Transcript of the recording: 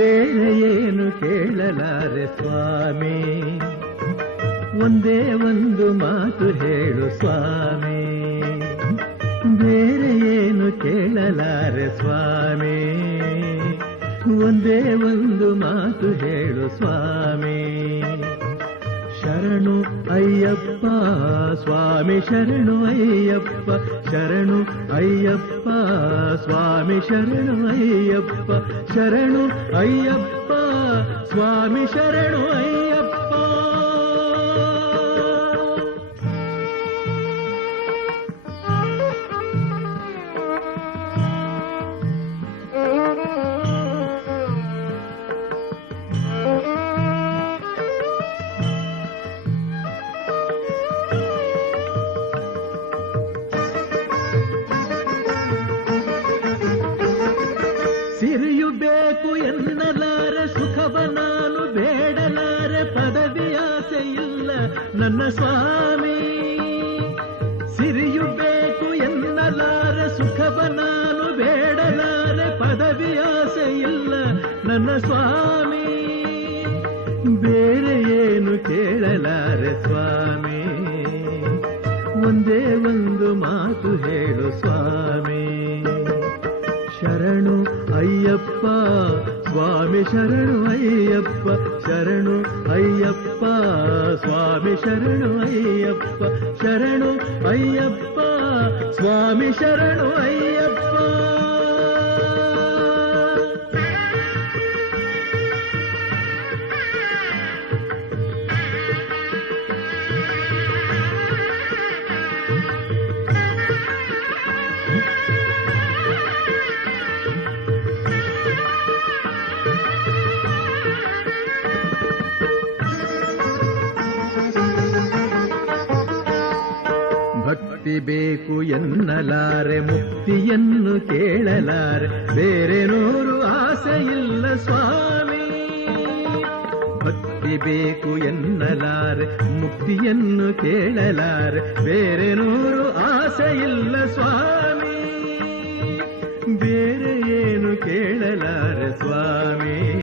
ಬೇರೆ ಏನು ಕೇಳಲಾರೆ ಸ್ವಾಮಿ, ಒಂದೇ ಒಂದು ಮಾತು ಹೇಳು ಸ್ವಾಮಿ. ಬೇರೆ ಏನು ಕೇಳಲಾರೆ ಸ್ವಾಮಿ, ಒಂದೇ ಒಂದು ಮಾತು ಹೇಳು ಸ್ವಾಮಿ. ಶರಣು ಅಯ್ಯಪ್ಪ ಸ್ವಾಮಿ ಶರಣು ಅಯ್ಯಪ್ಪ, ಶರಣು ಅಯ್ಯಪ್ಪ ಸ್ವಾಮಿ ಶರಣು ಅಯ್ಯಪ್ಪ, ಶರಣು ಅಯ್ಯಪ್ಪ ಸ್ವಾಮಿ ಶರಣು ಅಯ್ಯಪ್ಪ. ಸಿರಿಯು ಬೇಕು ಎನ್ನಲಾರೆ, ಸುಖವ ನಾನು ಬೇಡಲಾರೆ, ಪದವಿಯಾಸೆ ಇಲ್ಲ ನನ್ನ ಸ್ವಾಮಿ. ಸಿರಿಯು ಬೇಕು ಎನ್ನಲಾರೆ, ಸುಖವ ನಾನು ಬೇಡಲಾರೆ, ಪದವಿಯಾಸೆ ಇಲ್ಲ ನನ್ನ ಸ್ವಾಮಿ. ಬೇರೆ ಏನು ಕೇಳಲಾರೆ ಸ್ವಾಮಿ, ಒಂದೇ ಒಂದು ಮಾತು ಹೇಳು ಸ್ವಾಮಿ. ಶರಣು ಅಯ್ಯಪ್ಪ ಸ್ವಾಮಿ ಶರಣು ಅಯ್ಯಪ್ಪ, ಶರಣು ಅಯ್ಯಪ್ಪ ಸ್ವಾಮಿ ಶರಣು ಅಯ್ಯಪ್ಪ, ಶರಣು ಅಯ್ಯಪ್ಪ ಸ್ವಾಮಿ ಶರಣು ಅಯ್ಯಪ್ಪ. ಭಕ್ತಿ ಬೇಕು ಎನ್ನಲಾರೆ, ಮುಕ್ತಿಯನ್ನು ಕೇಳಲಾರೆ, ಬೇರೆ ನೂರು ಆಸೆ ಇಲ್ಲ ಸ್ವಾಮಿ. ಭಕ್ತಿ ಬೇಕು ಎನ್ನಲಾರೆ, ಮುಕ್ತಿಯನ್ನು ಕೇಳಲಾರೆ, ಬೇರೆ ನೂರು ಆಸೆ ಇಲ್ಲ ಸ್ವಾಮಿ. ಬೇರೆ ಏನು ಕೇಳಲಾರೆ ಸ್ವಾಮಿ.